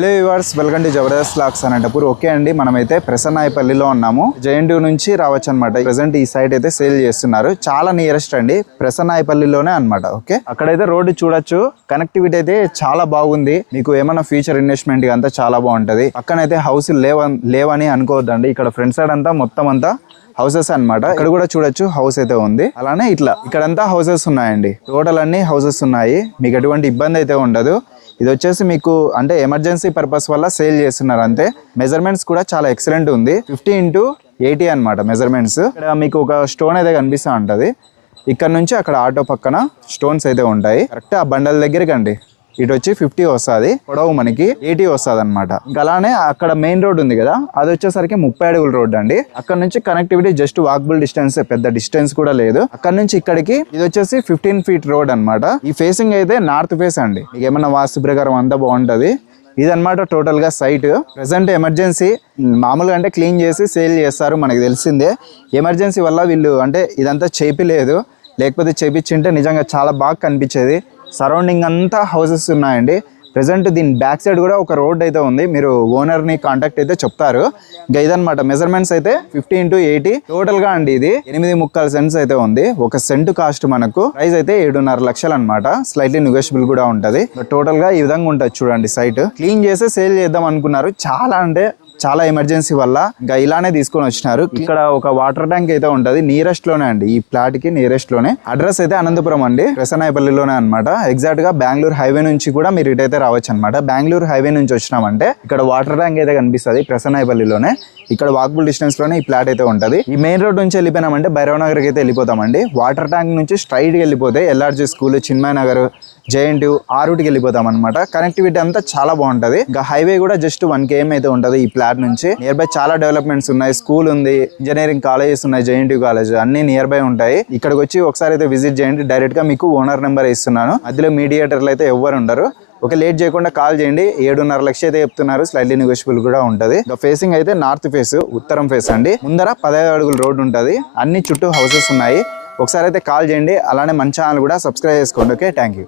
Hello viewers, welcome to Jabardasth vlogs Anantapur. Okay అండి, మనమైతే ప్రసన్నాయపల్లిలో ఉన్నాము. జేఎన్టీ నుంచి రావచ్చు అనమాట. ప్రెసెంట్ ఈ సైట్ అయితే సేల్ చేస్తున్నారు. చాలా నియరెస్ట్ అండి, ప్రసన్నాయపల్లిలోనే అనమాట. ఓకే, అక్కడైతే రోడ్డు చూడొచ్చు. కనెక్టివిటీ అయితే చాలా బాగుంది. మీకు ఏమైనా ఫ్యూచర్ ఇన్వెస్ట్మెంట్ అంతా చాలా బాగుంటది. పక్కనైతే హౌస్ లేవని అనుకోవద్దండి. ఇక్కడ ఫ్రంట్ సైడ్ అంతా మొత్తం అంతా హౌసెస్ అన్నమాట. ఇక్కడ కూడా చూడొచ్చు హౌస్ అయితే ఉంది. అలానే ఇక్కడంతా హౌసెస్ ఉన్నాయండి. టోటల్ అన్ని హౌసెస్ ఉన్నాయి. మీకు ఎటువంటి ఇబ్బంది అయితే ఉండదు. ఇది వచ్చేసి మీకు అంటే ఎమర్జెన్సీ పర్పస్ వల్ల సేల్ చేస్తున్నారు అంతే. మెజర్మెంట్స్ కూడా చాలా ఎక్సలెంట్ ఉంది. 50x80 అనమాట మెజర్మెంట్స్. ఇక్కడ మీకు ఒక స్టోన్ అయితే కనిపిస్తూ ఉంటది. ఇక్కడ నుంచి అక్కడ ఆటో పక్కన స్టోన్స్ అయితే ఉంటాయి. కరెక్ట్ ఆ బండల దగ్గరికి అండి. ఇటు వచ్చి 50 వస్తుంది, పొడవు మనకి 80 వస్తుంది అనమాట. ఇంకా అలానే అక్కడ మెయిన్ రోడ్ ఉంది కదా, అది వచ్చేసరికి 30 అడుగుల రోడ్ అండి. అక్కడ నుంచి కనెక్టివిటీ జస్ట్ వాకబుల్ డిస్టెన్స్, పెద్ద డిస్టెన్స్ కూడా లేదు. అక్కడ నుంచి ఇక్కడికి ఇది వచ్చేసి 15 ఫీట్ రోడ్ అనమాట. ఈ ఫేసింగ్ అయితే నార్త్ ఫేస్ అండి. మీకు ఏమన్నా వాస్తు ప్రకారం అంతా బాగుంటది. ఇదన్నమాట టోటల్ గా సైట్. ప్రెసెంట్ ఎమర్జెన్సీ మామూలుగా అంటే క్లీన్ చేసి సేల్ చేస్తారు, మనకి తెలిసిందే. ఎమర్జెన్సీ వల్ల వీళ్ళు అంటే ఇదంతా చేపిలేదు, లేకపోతే చేపించింటే నిజంగా చాలా బాగా కనిపించేది. సరౌండింగ్ అంతా హౌసెస్ ఉన్నాయండి. ప్రెసెంట్ దీని బ్యాక్ సైడ్ కూడా ఒక రోడ్ అయితే ఉంది. మీరు ఓనర్ని కాంటాక్ట్ అయితే చెప్తారు. ఇంకా ఇదనమాట మెజర్మెంట్స్ అయితే 50x80 టోటల్ గా అండి. ఇది 8.75 సెంట్స్ అయితే ఉంది. ఒక సెంట్ కాస్ట్ మనకు ప్రైస్ అయితే 7.5 లక్షలు అనమాట. స్లైట్లీ నెగోషియబుల్ కూడా ఉంటది. టోటల్ గా ఈ విధంగా ఉంటుంది చూడండి. సైట్ క్లీన్ చేసి సేల్ చేద్దాం అనుకున్నారు. చాలా ఎమర్జెన్సీ వల్ల ఇంకా ఇలానే తీసుకొని వచ్చినారు. ఇక్కడ ఒక వాటర్ ట్యాంక్ అయితే ఉంటది నియరెస్ట్ లోనే అండి. ఈ ప్లాట్ కి నియరెస్ట్ లోనే. అడ్రస్ అయితే అనంతపురం అండి, ప్రసన్నాయపల్లిలోనే అనమాట. ఎగ్జాక్ట్ గా బెంగళూరు హైవే నుంచి కూడా మీరు ఇటైతే రావచ్చు అనమాట. బెంగళూరు హైవే నుంచి వచ్చినామంటే ఇక్కడ వాటర్ ట్యాంక్ అయితే కనిపిస్తుంది ప్రసన్నాయపల్లిలోనే. ఇక్కడ వాకబుల్ డిస్టెన్స్ లోనే ఈ ప్లాట్ అయితే ఉంటది. ఈ మెయిన్ రోడ్ నుంచి వెళ్ళిపోయినామంటే భైరవ్ నగర్కి అయితే వెళ్ళిపోతామండి. వాటర్ ట్యాంక్ నుంచి స్ట్రైట్ గా వెళ్ళిపోతే ఎల్ఆర్జీ స్కూల్, చిన్మయ నగర్, జేఎన్టీ ఆ రూట్కి వెళ్ళిపోతాం అనమాట. కనెక్టివిటీ అంతా చాలా బాగుంటది. ఇంకా హైవే కూడా జస్ట్ 1 km అయితే ఉంటది ఈ ప్లాట్ నుంచి. నియర్ బై చాలా డెవలప్మెంట్స్ ఉన్నాయి. స్కూల్ ఉంది, ఇంజనీరింగ్ కాలేజెస్ ఉన్నాయి, జేఎన్టీ కాలేజ్ అన్ని నియర్ బై ఉంటాయి. ఇక్కడికి వచ్చి ఒకసారి అయితే విజిట్ చేయండి. డైరెక్ట్ గా మీకు ఓనర్ నెంబర్ ఇస్తున్నాను. మధ్యలో మీడియేటర్లు అయితే ఎవ్వరు ఉండరు. ఒక లేట్ చేయకుండా కాల్ చేయండి. 7.5 లక్షలు అయితే చెప్తున్నారు. స్లైట్లీ నెగోషియబుల్ కూడా ఉంటది. ఫేసింగ్ అయితే నార్త్ ఫేస్, ఉత్తరం ఫేస్ అండి. ముందర 15 అడుగుల రోడ్ ఉంటది. అన్ని చుట్టూ హౌసెస్ ఉన్నాయి. ఒకసారి అయితే కాల్ చేయండి. అలానే మన ఛానల్ కూడా సబ్స్క్రైబ్ చేసుకోండి. Okay, thank you.